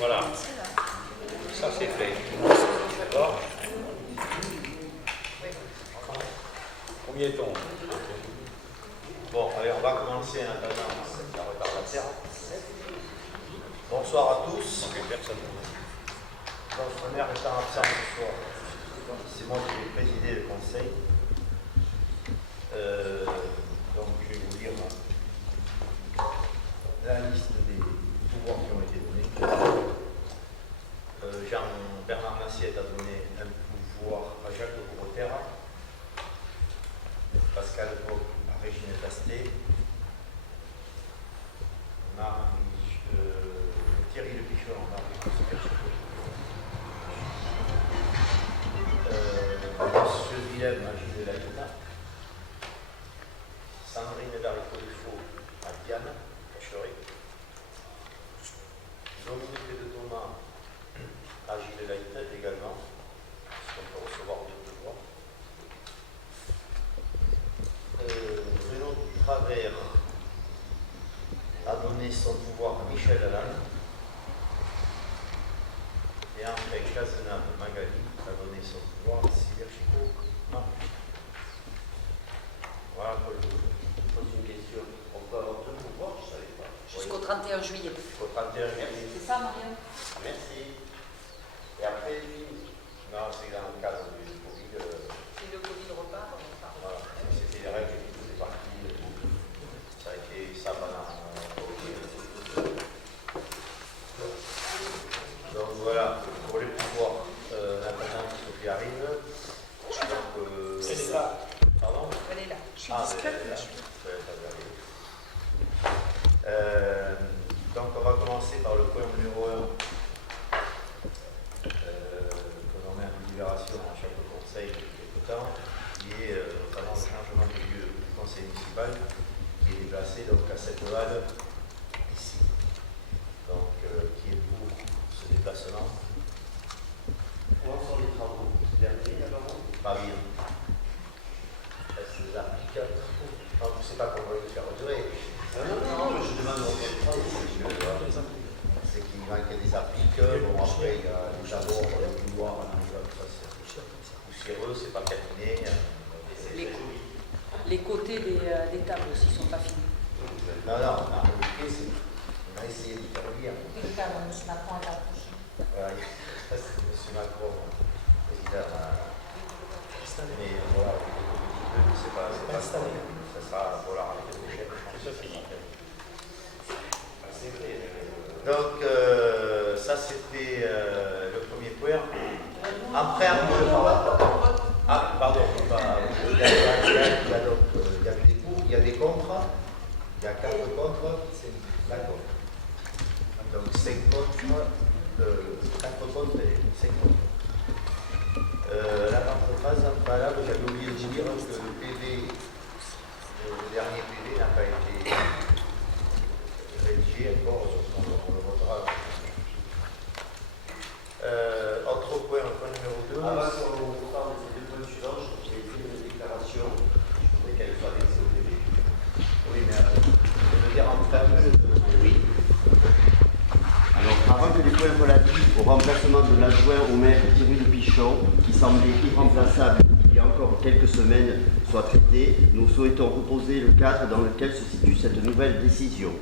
Voilà. Ça c'est fait. D'accord. Combien est-on? Bon, allez, on va commencer maintenant la retardataire. Bonsoir à tous. Personne. Notre maire étant absent ce soir, c'est moi qui vais présider le conseil. Donc je vais vous lire la liste des pouvoirs qui ont été donnés. Jean-Bernard Massiette a donné un pouvoir à Jacques Grotera, Pascal Vaux à Régine Tastet, Thierry Le Pichon à Marie-France Monsieur Willem à Gilles Laïta, Sandrine Daricot-Defaux à Diane Cachery, Dominique de Thomas à Gilles Laïta également, parce qu'on peut recevoir deux pouvoirs. Renaud Travers a donné son pouvoir à Michel Lalanne. Et enfin, Cazenave Magali a donné son pouvoir à Sylvie Chico. Voilà pour le coup. Je pose une question. On peut avoir deux pouvoirs, je ne savais pas. Jusqu'au 31 juillet. Jusqu'au 31 juillet. C'est ça, Marianne? Merci. Et après, non, c'est dans le cadre du Covid. Si le Covid repart, on part. Voilà, c'était les règles qui faisaient partie. Ça a été ça pendant le Covid. Donc voilà, pour les pouvoirs, maintenant Sophie arrive. Donc, Elle est là. Pardon? Elle est là. Je suis discrète. Donc on va commencer par le point numéro 1 que l'on met en délibération à chaque conseil depuis quelque temps, qui est notamment le changement de lieu du conseil municipal qui est déplacé donc à cette halle ici. Donc qui est pour ce déplacement? Où en sont les travaux? Terminés alors? Pas bien. Est-ce que les applique? Non, je ne sais pas comment les faire durer. Non, mais je demande au contrôle. C'est qu'il manque des appliques. Bon, après, il y a les abords, le couloir, c'est poussiéreux, c'est pas terminé. Les côtés des tables aussi ne sont pas finis. Non, en réalité, on a essayé de faire lire. Le cadre, M. Macron est approché. Voilà, M. Macron, président, mais voilà, c'est pas installé. Ça sera pour la rentrée prochaine. Donc, ça c'était le premier point. Après, ah, pardon, il y a des pour, il y a des contre, il y a 4 contre, d'accord. Donc 5 contre, 4 contre et 5 contre. La phase valable, j'avais oublié de dire que le PV, le dernier PV n'a pas été rédigé encore, on le votera. Autre point, le point numéro 2. Avant qu'on parle de ces deux points suivants, j'ai fait une déclaration. Je voudrais qu'elle soit laissée au PV. Oui, mais je veux dire en fameux. Oui. Alors, avant que les points relatifs au remplacement de l'adjoint au maire Thierry Le Pichon, qui semblait irremplaçable il y a encore quelques semaines, soient traités, nous souhaitons reposer le cadre dans lequel se situe cette nouvelle décision.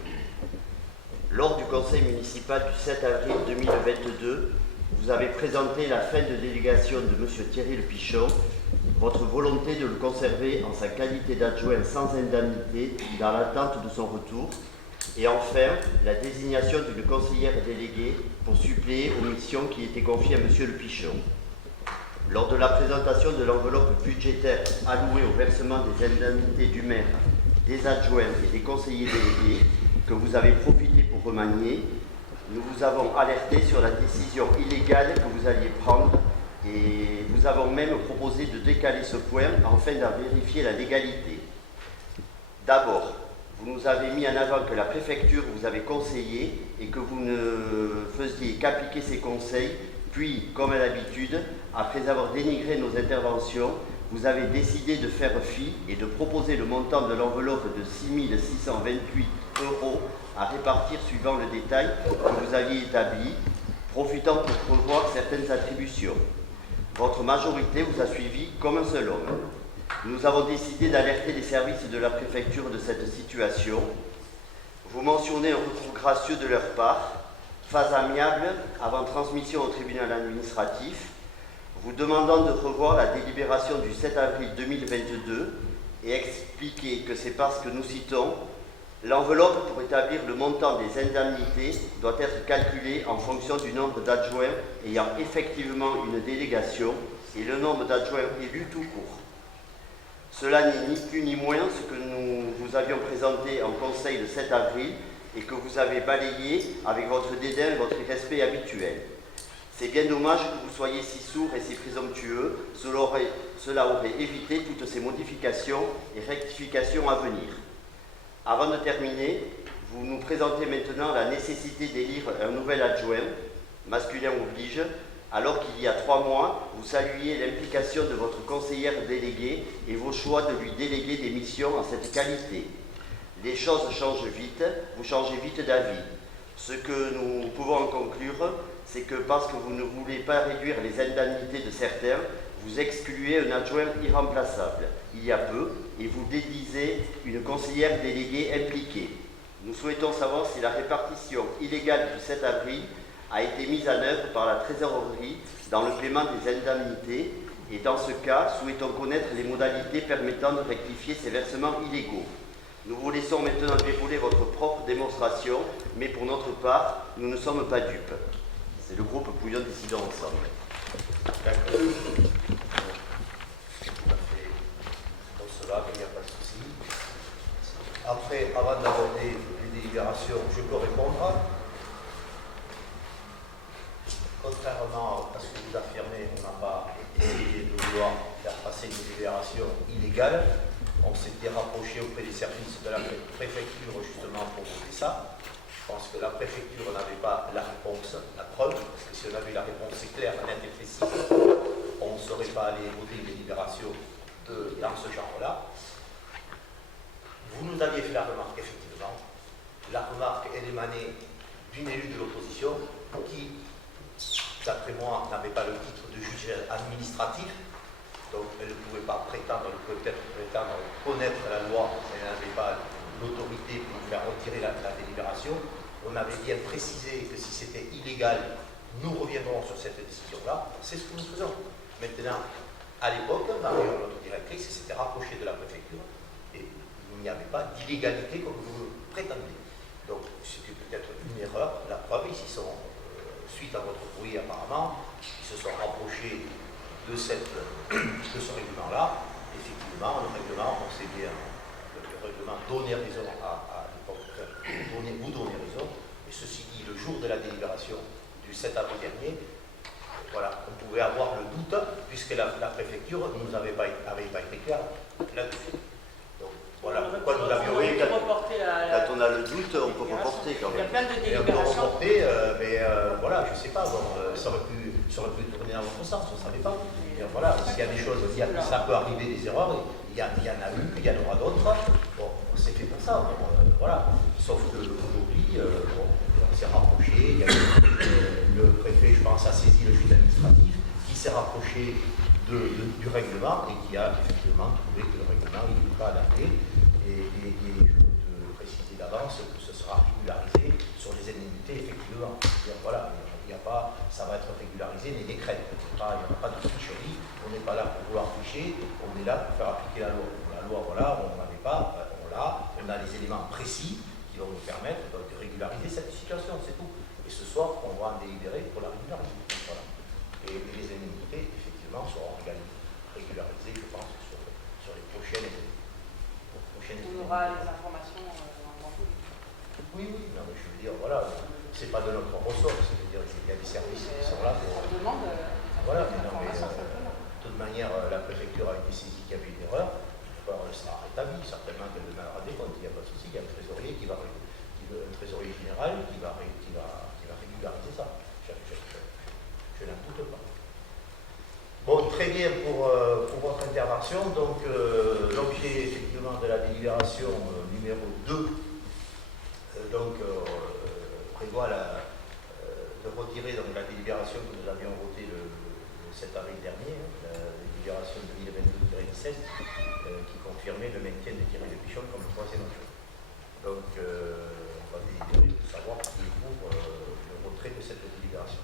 Lors du conseil municipal du 7 avril 2022, vous avez présenté la fin de délégation de M. Thierry Le Pichon, votre volonté de le conserver en sa qualité d'adjoint sans indemnité dans l'attente de son retour, et enfin la désignation d'une conseillère déléguée pour suppléer aux missions qui étaient confiées à M. Le Pichon. Lors de la présentation de l'enveloppe budgétaire allouée au versement des indemnités du maire, des adjoints et des conseillers délégués, que vous avez profité pour remanier, nous vous avons alerté sur la décision illégale que vous alliez prendre et vous avons même proposé de décaler ce point afin d'en vérifier la légalité. D'abord, vous nous avez mis en avant que la préfecture vous avait conseillé et que vous ne faisiez qu'appliquer ses conseils, puis, comme à l'habitude, après avoir dénigré nos interventions, vous avez décidé de faire fi et de proposer le montant de l'enveloppe de 6 628 € à répartir suivant le détail que vous aviez établi, profitant pour revoir certaines attributions. Votre majorité vous a suivi comme un seul homme. Nous avons décidé d'alerter les services de la préfecture de cette situation. Vous mentionnez un recours gracieux de leur part, phase amiable avant transmission au tribunal administratif, vous demandant de revoir la délibération du 7 avril 2022 et expliquer que c'est parce que nous citons « L'enveloppe pour établir le montant des indemnités doit être calculée en fonction du nombre d'adjoints ayant effectivement une délégation et le nombre d'adjoints élus tout court. Cela n'est ni plus ni moins ce que nous vous avions présenté en conseil le 7 avril et que vous avez balayé avec votre dédain et votre irrespect habituel. C'est bien dommage que vous soyez si sourds et si présomptueux, cela aurait évité toutes ces modifications et rectifications à venir. Avant de terminer, vous nous présentez maintenant la nécessité d'élire un nouvel adjoint, masculin oblige, alors qu'il y a 3 mois, vous saluiez l'implication de votre conseillère déléguée et vos choix de lui déléguer des missions en cette qualité. Les choses changent vite, vous changez vite d'avis. Ce que nous pouvons en conclure, c'est que parce que vous ne voulez pas réduire les indemnités de certains, vous excluez un adjoint irremplaçable, il y a peu, et vous dédisez une conseillère déléguée impliquée. Nous souhaitons savoir si la répartition illégale du 7 avril a été mise en œuvre par la trésorerie dans le paiement des indemnités, et dans ce cas, souhaitons connaître les modalités permettant de rectifier ces versements illégaux. Nous vous laissons maintenant dérouler votre propre démonstration, mais pour notre part, nous ne sommes pas dupes. C'est le groupe Pouillon Décidons Ensemble. D'accord. Tout à fait concevable, il n'y a pas de souci. Après, avant d'aborder les délibérations, je peux répondre. Contrairement à ce que vous affirmez, on n'a pas essayé de vouloir faire passer une délibération illégale. On s'était rapproché auprès des services de la préfecture justement pour voter ça. Je pense que la préfecture n'avait pas la réponse, la preuve, parce que si on avait la réponse claire, nette et précise, on ne serait pas allé voter une délibération dans ce genre-là. Vous nous aviez fait la remarque, effectivement. La remarque, elle émanait d'une élue de l'opposition qui, d'après moi, n'avait pas le titre de juge administratif, donc elle ne pouvait pas prétendre, elle pouvait peut-être prétendre connaître la loi, mais elle n'avait pas l'autorité pour nous faire retirer la délibération. On avait bien précisé que si c'était illégal, nous reviendrons sur cette décision-là. C'est ce que nous faisons. Maintenant, à l'époque, Marion, notre directrice, s'était rapprochée de la préfecture et il n'y avait pas d'illégalité comme vous le prétendez. Donc, c'était peut-être une erreur. La preuve, ils s'y sont, suite à votre courrier apparemment, ils se sont rapprochés de ce règlement-là. Effectivement, le règlement, on sait bien, le règlement donnait raison à l'époque, vous donnez raison, et ceci dit, le jour de la délibération du 7 avril dernier, voilà, on pouvait avoir le doute, puisque la préfecture ne nous avait pas été claire là-dessus. Donc voilà pourquoi nous l'avions eu. Quand on a le doute, on peut reporter quand même. Il y a plein de Et on peut délibérations. reporter, mais voilà, je ne sais pas, bon, ça aurait pu tourner dans votre sens, on ne savait pas. Et voilà, s'il y a des choses, ça peut arriver des erreurs, il y en a eu, il y en aura d'autres. Bon, c'est fait pour ça, bon, voilà. Sauf qu'aujourd'hui, on s'est rapproché, il y a le préfet, je pense, a saisi le juge administratif, qui s'est rapproché du règlement et qui a effectivement trouvé que le règlement n'était pas adapté. Et je peux te préciser d'avance que ce sera régularisé sur les indemnités, effectivement. Voilà, il n'y a pas, ça va être régularisé, les décrets. Il n'y aura pas de tricherie, on n'est pas là pour vouloir tricher, on est là pour faire appliquer la loi. La loi, voilà, on ne l'avait pas, on a les éléments précis qui vont nous permettre de régulariser cette situation, c'est tout. Et ce soir, on va en délibérer pour la régulariser. Voilà. Et les indemnités, effectivement, seront régularisées, je pense, sur les prochaines. On aura les informations en tout. Oui, non, mais je veux dire, voilà, c'est pas de notre ressort, c'est-à-dire qu'il y a des services qui sont là pour. On demande Voilà, des mais non, mais informations simplement. de toute manière, la préfecture a été saisie qu'il y avait une erreur, elle sera rétablie, certainement qu'elle demandera des comptes, il n'y a pas de souci, il y a un trésorier un trésorier général qui va régulariser ça. Je n'en doute pas. Bon, très bien pour votre intervention. Donc, l'objet effectivement de la délibération numéro 2 prévoit de retirer donc, la délibération que nous avions votée le 7 avril dernier, la délibération 2022-17, qui confirmait le maintien de Thierry de Pichon comme le troisième adjoint. Donc, on va délibérer pour savoir qui est pour le retrait de cette délibération.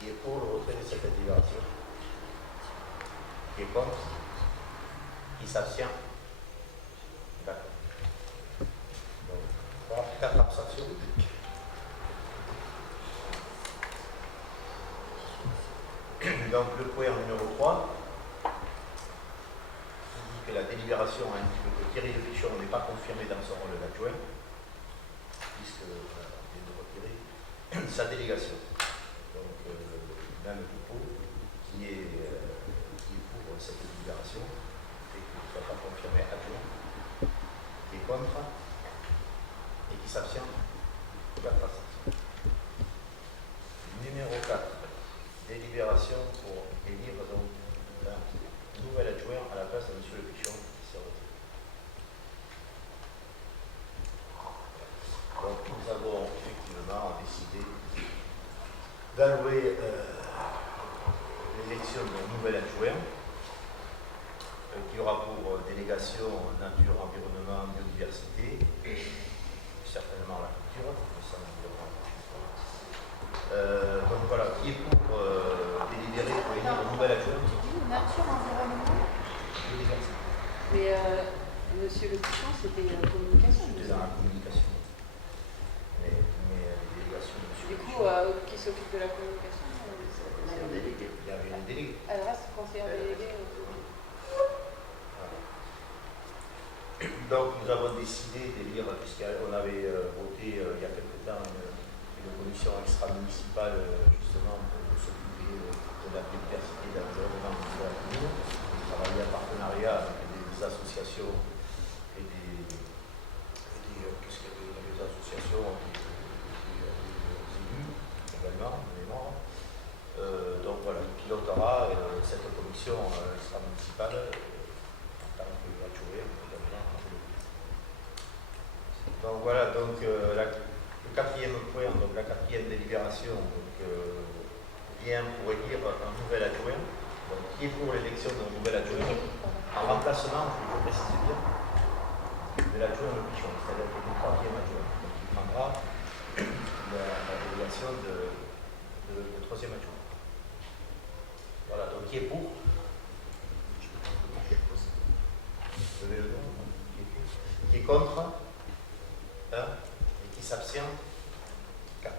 Qui est pour le retrait de cette délibération? Qui est contre? Qui s'abstient? D'accord. Donc, 4 abstentions. Donc, le point numéro 3, qui dit que la délibération indique que Thierry de Pichon n'est pas confirmé dans son rôle d'adjoint, puisque on vient de retirer sa délégation. Donc, même propos qui est pour cette délibération, et qu'il ne soit pas confirmé adjoint, qui est contre et qui s'abstient. 4 abstentions. Numéro 4. Délibération pour élire donc un nouvel adjoint à la place de M. Le Pichon qui s'est retiré. Donc nous avons effectivement décidé d'allouer l'élection d'un nouvel adjoint qui aura pour délégation nature, environnement, biodiversité, certainement la culture, ça donc voilà, qui est pour délibérer pour élire un nouvel adjoint? Nature, environnement. Mais Monsieur Le Pichon, c'était communication. C'était dans la communication. Mais les délégations de M. Du coup, qui s'occupe de la communication? Il y avait un délégué. Elle reste conseillère déléguée. Donc nous avons décidé d'élire, puisqu'on avait voté il y a quelque temps une commission extra-municipale justement pour s'occuper de la biodiversité de l'environnement de la commune, travailler en partenariat avec des associations et des associations, des élus également, des membres. Donc voilà, il pilotera cette commission extra-municipale en tant qu'adjoint également. Donc voilà, donc le quatrième point, donc la quatrième délibération, donc, vient pour élire un nouvel adjoint. Donc, qui est pour l'élection d'un nouvel adjoint en remplacement, je peux préciser bien, de l'adjoint Le Pichon, c'est-à-dire du troisième adjoint. Donc, il prendra la délégation de troisième adjoint. Voilà, donc qui est pour? Levez le nom. Qui est contre? 1. Et qui s'abstient? 4.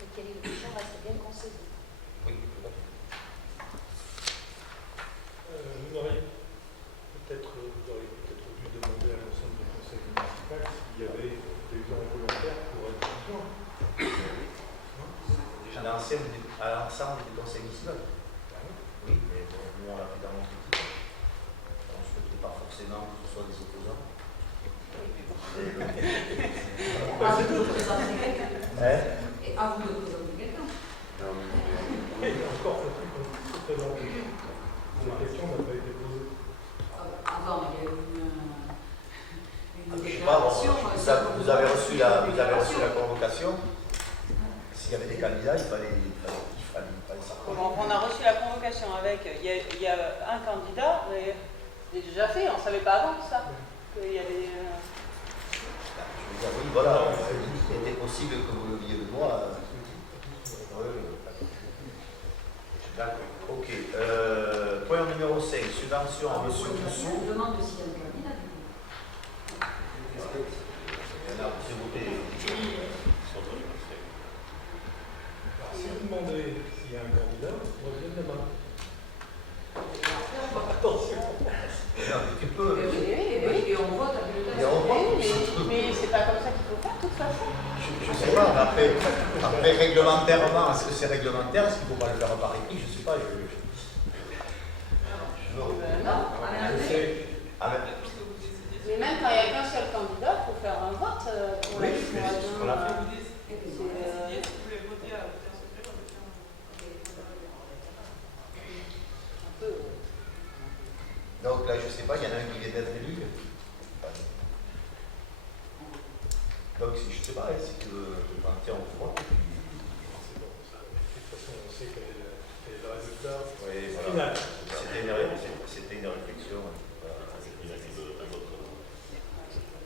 Et Thierry Le Pichon reste bien conseiller. Oui, tout à fait. Vous auriez peut-être dû demander à l'ensemble du conseil municipal s'il y avait des gens volontaires pour être adjoint. À l'ensemble du conseil municipal. Oui, mais bon, nous on l'a fait dans notre équipe. On ne souhaitait pas forcément que ce soit des opposants. À vous de présenter quelqu'un. Hein? Et à vous de présenter quelqu'un. Oui, encore faut-il qu'on se présente. La question n'a pas été posée. Avant, il y a eu une Je sais pas, déclaration. vous avez reçu la convocation. S'il y avait des candidats, il fallait ça. On a reçu la convocation avec. Il y a un candidat, mais c'est déjà fait, on ne savait pas avant ça. Qu'il y avait. Je veux dire, oui, voilà, il était possible que vous leviez le doigt. D'accord, ok. Point numéro 5, subvention à M. Boussou. On demande s'il y a un candidat. Il y en a, c'est voté. Si vous demandez s'il y a un candidat, moi je viens de main. Attention. Non, mais tu peux. Et on vote à bulletin. Et on vote. Mais c'est pas comme ça qu'il faut faire, de toute façon. Je ne sais pas, mais après réglementairement, est-ce que c'est réglementaire? Est-ce qu'il ne faut pas le faire par écrit? Je ne sais pas. Non. Mais même quand il n'y a qu'un seul candidat, il faut faire un vote pour Oui, la c'est ce qu'on a fait. Donc là, je ne sais pas, il y en a un qui vient d'être élu, résultat Oui, final. voilà. C'était une réflexion.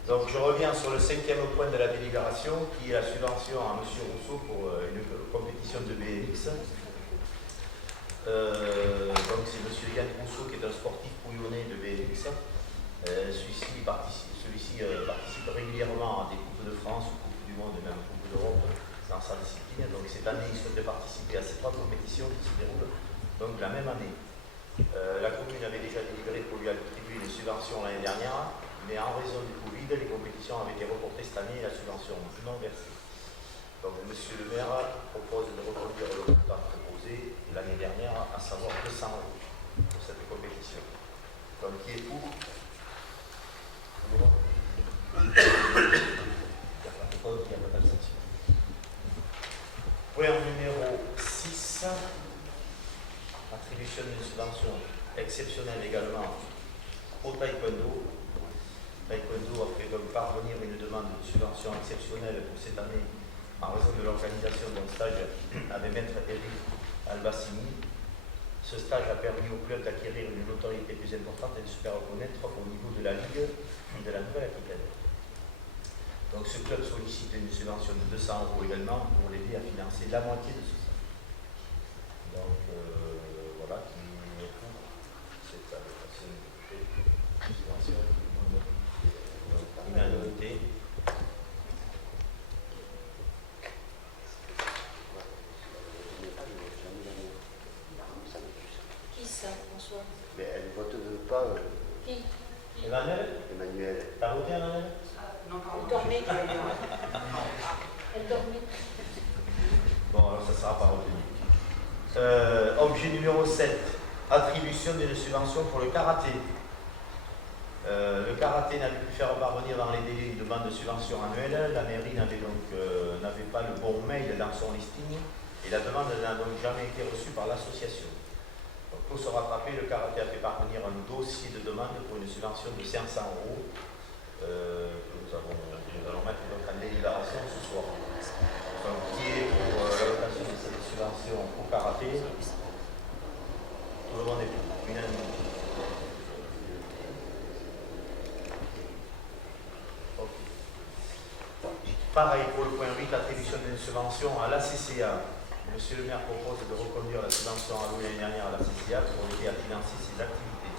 Donc je reviens sur le 5e point de la délibération qui est la subvention à M. Rousseau pour une compétition de BMX. Donc c'est M. Yann Rousseau qui est un sportif couillonné de BMX. Celui-ci participe régulièrement à des Coupes de France, Coupes du Monde et même Coupes d'Europe dans sa discipline. Donc cette année, il souhaite participer à ces 3 compétitions qui se déroulent donc la même année. La commune avait déjà délibéré pour lui attribuer une subvention l'année dernière, mais en raison du Covid, les compétitions avaient été reportées cette année et la subvention non versée. Donc M. le maire propose de reconduire le montant proposé l'année dernière, à savoir 200 € pour cette compétition. Donc qui est pour? Point numéro 6, attribution d'une subvention exceptionnelle également au taekwondo. Taekwondo a fait donc parvenir une demande de subvention exceptionnelle pour cette année en raison de l'organisation d'un stage avec maître Eric Albassini. Ce stage a permis au club d'acquérir une notoriété plus importante et de se faire reconnaître au niveau de la Ligue de la Nouvelle-Aquitaine. Donc ce club sollicite une subvention de 200 € également pour l'aider à financer la moitié de ce stage. Donc voilà qui est pour cette allocation de subvention. Unanimité. Qui ça, François? Mais elle ne vote pas, Qui? Emmanuel, Emmanuel. t'as voté Emmanuel? Non, Elle dormait. Elle dormait. Bon, alors ça ne sera pas retenu. Objet numéro 7, attribution d'une subvention pour le karaté. Le karaté n'avait pu faire parvenir dans les délais une demande de subvention annuelle. La mairie n'avait pas le bon mail dans son listing et la demande n'a donc jamais été reçue par l'association. Pour se rattraper, le karaté a fait parvenir un dossier de demande pour une subvention de 500 € que nous allons mettre donc en délibération ce soir. Donc, qui est pour l'allocation de cette subvention au karaté? Tout le monde est pour. Unanime. Pareil pour le point 8, attribution d'une subvention à l'ACCA. Monsieur le maire propose de reconduire la subvention allouée l'année dernière à l'ACCA pour aider à financer ses activités.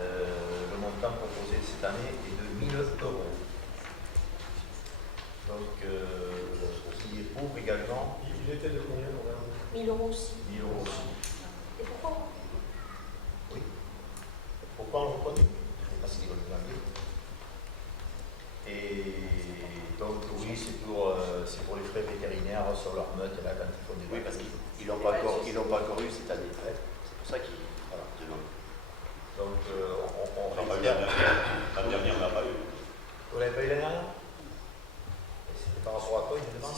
Le montant proposé cette année est de 1 000 €. Donc, qui est pour également? Il était de combien? 1 000 € aussi. 1 000 € aussi. Et pourquoi? Oui. Pourquoi on le reconnaît? Parce qu'ils veulent gagner. Et donc oui, c'est pour les frais vétérinaires sur leur meute là, quand ils font des... Oui, parce qu'ils l'ont pas encore eu cette année. Ouais. C'est pour ça qu'ils demandent. Donc on La réitère. dernière, on n'a pas eu. Vous l'avez pas eu l'année dernière? Et c'était par rapport à quoi une demande?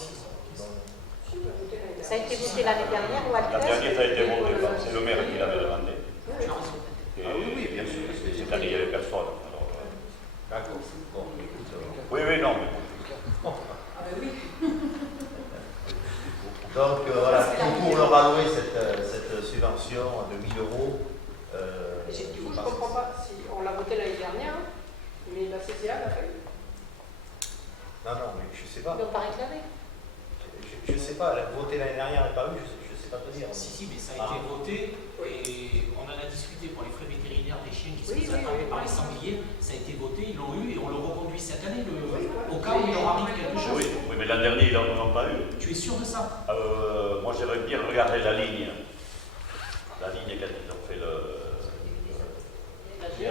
Ça a été voté l'année dernière ou à La dernière, ça a été voté, c'est le maire qui l'avait demandé. tu as raison. Et oui, bien sûr. Cette année, il n'y avait personne. Alors, D'accord. Bon, écoute. oui, non, mais Ah ben oui. Donc voilà, pour leur allouer cette subvention de 1 000 €. Du coup, je ne comprends pas si on l'a voté l'année dernière, mais la CCA l'a fait. Non, mais je sais pas. Ils n'ont pas réclamé. Je sais pas, voter l'année dernière n'est pas eu, je sais pas te dire. Si, mais ça a été voté et on en a discuté pour les frais vétérinaires des chiens qui sont attrapés par les sangliers. Ça a été voté, ils l'ont eu et on le reconduit cette année au cas où il leur arrive quelque chose. oui, mais l'an dernier, ils n'en ont pas eu. Tu es sûr de ça? Moi, j'aimerais bien regarder la ligne. La ligne, quand ils ont fait le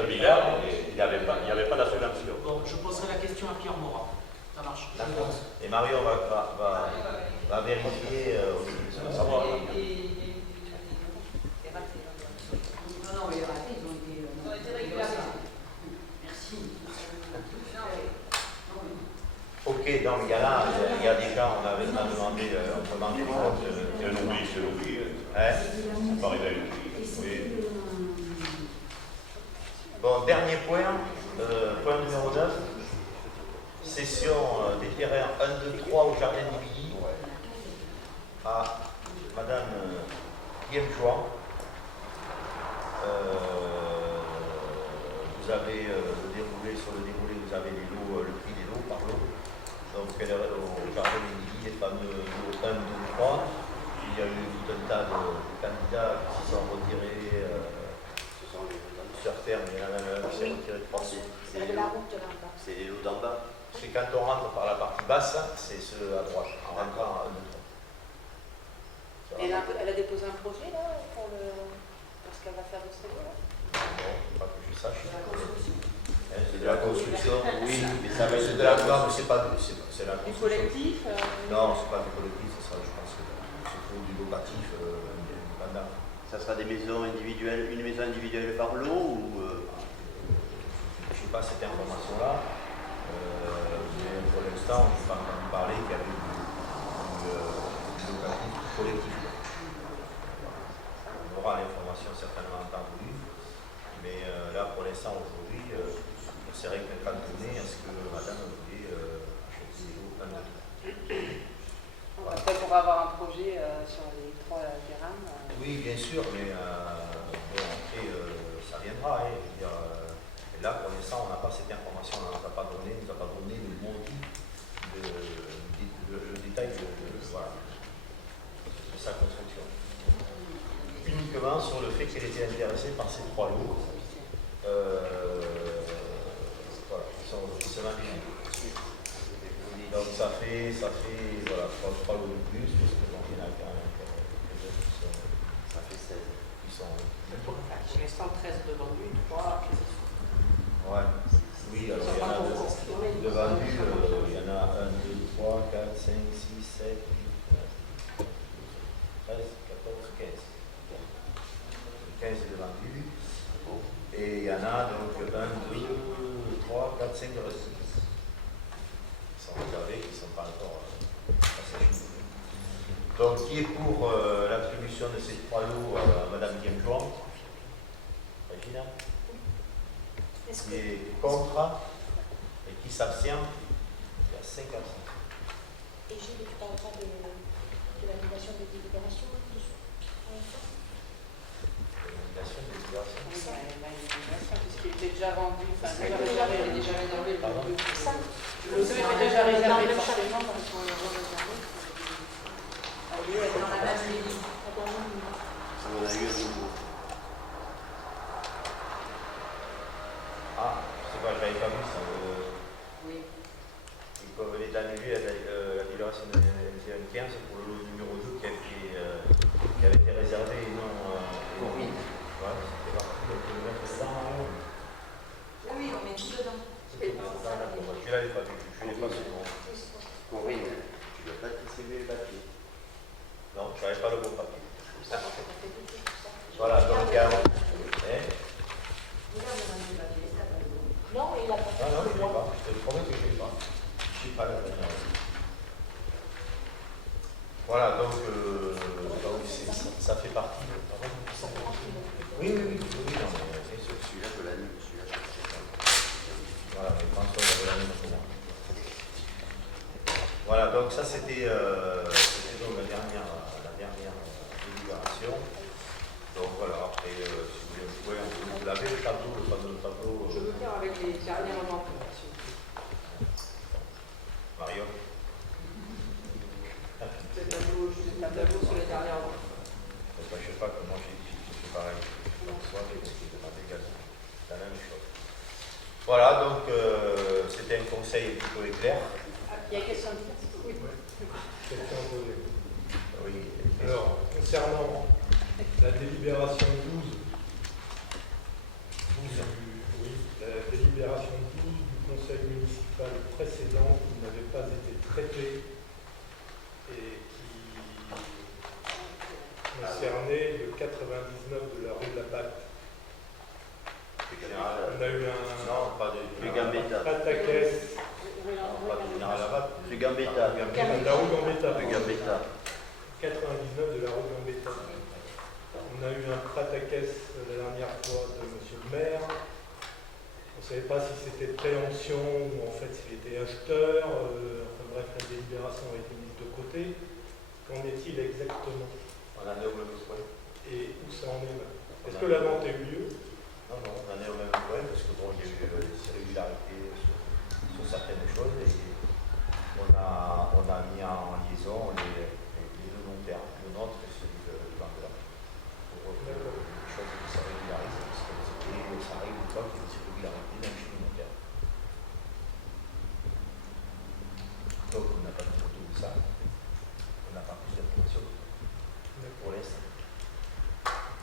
bilan, il n'y avait pas d'assurance. Bon, je poserai la question à Pierre Morin. Ça marche. D'accord. Et Marion va vérifier pour savoir. Non, mais les ratés, ils ont été réclamés. Merci. Ok, dans le cas-là, il y a des cas, on a demandé des comptes. C'est un oubli. Hein? Ça paraît à l'oubli. Oui. Bon, dernier point, point numéro 9. Cession des terrains 1, 2, 3 au jardin d'Ibilly à Madame Guillaume Chouan. Vous avez sur le déroulé, vous avez les lots, le prix des lots par lot. Donc au jardin des Lily, les fameux lots 1, 2, 3. Il y a eu tout un tas de candidats qui se sont retirés sur terre, mais il y en a même un qui s'est retiré de France. C'est de la route là en bas. C'est les lots d'en bas. C'est quand on rentre par la partie basse, c'est ceux à droite, en rentrant à 1, 2, 3. Et elle a déposé un projet là pour ce qu'elle va faire de ce là. Non, pas que je sache. C'est de la construction, oui, mais ça va être C'est de la non, mais c'est pas c'est la Du construction. collectif Non, c'est pas du collectif, ce sera, je pense que c'est pour du locatif indépendant. Ça sera des maisons individuelles, une maison individuelle par lot ou Je n'ai pas cette information-là, mais pour l'instant, je n'ai pas entendu parler qu'il y avait du locatif collectif. On aura l'information certainement en temps voulu, mais là, pour l'instant, aujourd'hui, c'est vrai qu'un cantonné, est-ce que madame voulait acheter des lots Peut-être qu'on va avoir un projet sur les 3 terrains. Oui, bien sûr, mais bon, après, ça viendra. Hein, je veux dire, et là, pour l'instant, on n'a pas cette information, on ne nous a pas donné le motif, le détail voilà, de sa construction. Uniquement sur le fait qu'elle était intéressée par ces 3 lots. Voilà, qui sont officiellement définis. Donc ça fait voilà, 3 lots de plus, parce que il y en a quand même ça fait 16. Qui sont. Pour l'instant, 13 de vendus, 3 acquisitions. Ouais. Oui, alors il y en a de vendus, il y en a 1, 2, 3, 4, 5, 6, 7, 8, 9, 13, 14, 15. 15 de vendus. Et il y en a donc 1, 2, 3, 4, 5 de restés. Qui sont réservés, qui ne sont pas encore assez finis. Donc, qui est pour l'attribution de ces 3 lots à Mme Guillaume Chouan? Regina? Qui est contre et qui s'abstient? Il y a 5 absents. Et Gilles, tu parles pas de l'annulation des délibérations dessus? L'annulation des délibérations. Oui, puisqu'il était déjà vendu, enfin déjà Déjà réservé. réservé. Pardon? Ça. Le dossier était déjà réservé Dans le même forcément, donc il faut le re-réserver. On a eu un nouveau. Ah, je sais pas, je n'avais pas vu ça. Oui. Comme elle est annulée, la délibération de 15 pour le lot numéro 2 qui avait été réservé et non. Oui. Ouais, c'était parti, donc le mettre dedans. Oui, on met tout dedans. Je l'avais pas vu, je n'ai pas ce nom. Corinne, tu ne dois pas distribuer le papier. Non, je n'avais pas le bon papier. Voilà, donc il y a. Non, il a pas. Non, non, je ne l'ai pas. Je te promets que je ne l'ai pas. Je ne suis pas là. Voilà, donc ça fait partie de. Oui, non, mais c'est sûr. Celui-là, je l'annule, celui-là. Voilà, mais François avait l'année maintenant. Voilà, donc ça c'était donc la dernière délibération. Donc voilà, après, si vous voulez, vous l'avez le tableau, tableau. Je veux faire avec les dernières ventes. Mario. Le tableau sur les dernières ventes. Je ne sais pas comment j'ai dit, c'est pareil. François, j'ai demandé également la même chose. Voilà, donc c'était un conseil plutôt éclair. Il y a question de Oui. Question posée. Oui. Alors, concernant la délibération 12, oui, la délibération 12 du conseil municipal précédent qui n'avait pas été traitée et qui concernait le 99 de la rue de la Batte. On a eu un Non, pas de Gambetta. pataquès, pas de général Labat. Le Gambetta. la rue Gambetta. Le Gambetta. 99 de la rue Gambetta. On a eu un pataquès la dernière fois de M. le maire. On ne savait pas si c'était préemption ou en fait s'il était acheteur. Enfin bref, la délibération a été mise de côté. Qu'en est-il exactement? On en est où le besoin? et où ça en est là? Est-ce que la vente a eu lieu? Non, non, on en est au même point parce que bon, il y a eu des irrégularités sur certaines choses et on a mis en liaison les deux noms termes, le nôtre et celui de vendeur, pour que les choses se régularisent parce que ça arrive une fois qu'il y a des irrégularités dans le chemin long terme. Donc on n'a pas de photo de ça, on n'a pas plus d'informations pour l'instant.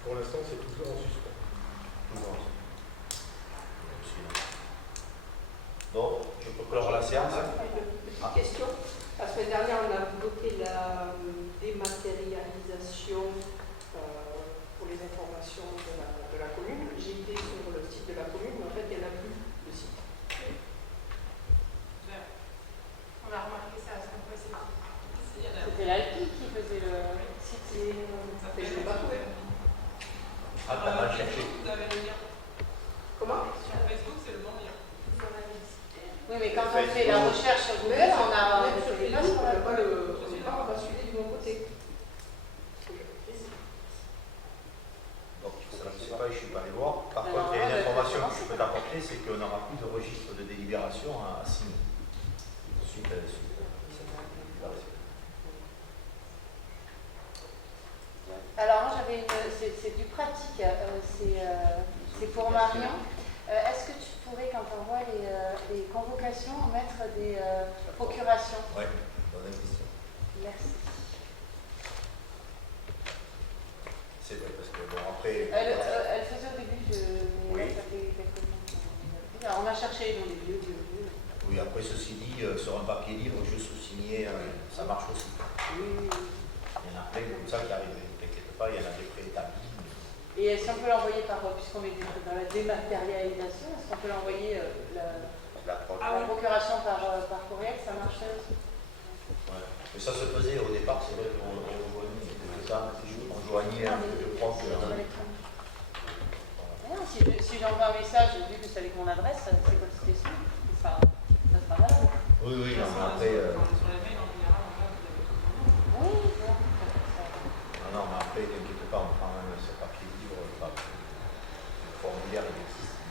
Pour l'instant, c'est toujours en suspens. Donc, je peux clore la séance. Une petite question. La semaine dernière, on a voté la dématérialisation pour les informations de la commune. J'ai été sur le site de la commune, mais en fait, il n'y en a plus de site. On a remarqué ça à ce moment. C'était l'Alpi qui faisait le site. Je ne l'ai pas trouvé. Ah, t'as mal cherché. Vous avez le lien. Comment? Sur Facebook, c'est le bon lien. Oui, mais quand on fait la recherche sur Google, on a sur les pas sur la on n'est pas basculé du bon côté. Donc, ça, je ne sais pas, je ne suis pas allé voir. Par Alors, contre, il y a une ouais, information ouais, que je peux t'apporter, c'est qu'on n'aura plus de registre de délibération à signer. Suite à la suite. Alors moi j'avais c'est du pratique, c'est pour Marion. Est-ce que tu pourrais, quand on voit les convocations, mettre des procurations? Oui, bonne question. Merci. C'est vrai, parce que bon, après. Elle faisait au début, mais là, ça fait quelques temps. Alors, on a cherché dans les lieux. Oui, après, ceci dit, sur un papier libre, juste signer, ça marche aussi. Oui. Il y en a plein comme ça qui arrivent. Il y en a des préétablis. Et si on peut l'envoyer puisqu'on est dans la dématérialisation, est-ce qu'on peut l'envoyer la procuration par courriel, ça marchait aussi? Ouais. Mais ça se faisait au départ, c'est vrai qu'on rejoignait, on joignait le prof. Si j'envoie un message, vu que c'est avec mon adresse, c'est quoi cette question? Ça sera valable. Oui, non, mais après. Non, mais après, n'inquiète pas, on prend même ce papier libre, le formulaire il existe,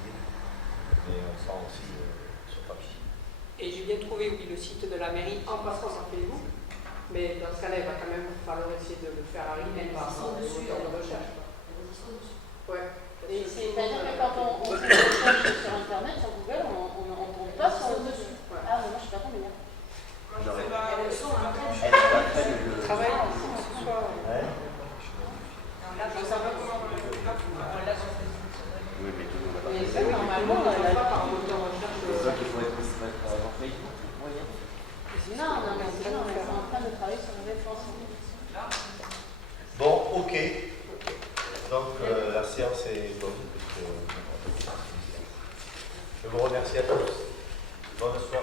mais on prend aussi ce papier. Et j'ai bien trouvé, oui, le site de la mairie en passant par Facebook, mais dans ce cas-là, il va quand même falloir essayer de le faire arriver par le moteur de recherche. Ouais. Et c'est-à-dire que quand on fait des recherches sur Internet, sur Google, on ne tombe pas sur le dessus. Ouais. Ah, mais moi, je suis pas tombée là. Elles sont en train de travail ce soir. Ouais. Là, je ne sais pas comment on le fait. Oui, mais tout le monde va Mais pas. ça, normalement, elle va par moteur de recherche. C'est ça qu'il faudrait se mettre sur Facebook. Non, ils sont en train de travailler sur une réponse. Bon, ok. Donc, la séance est bonne. Je vous remercie à tous. Bonne soirée.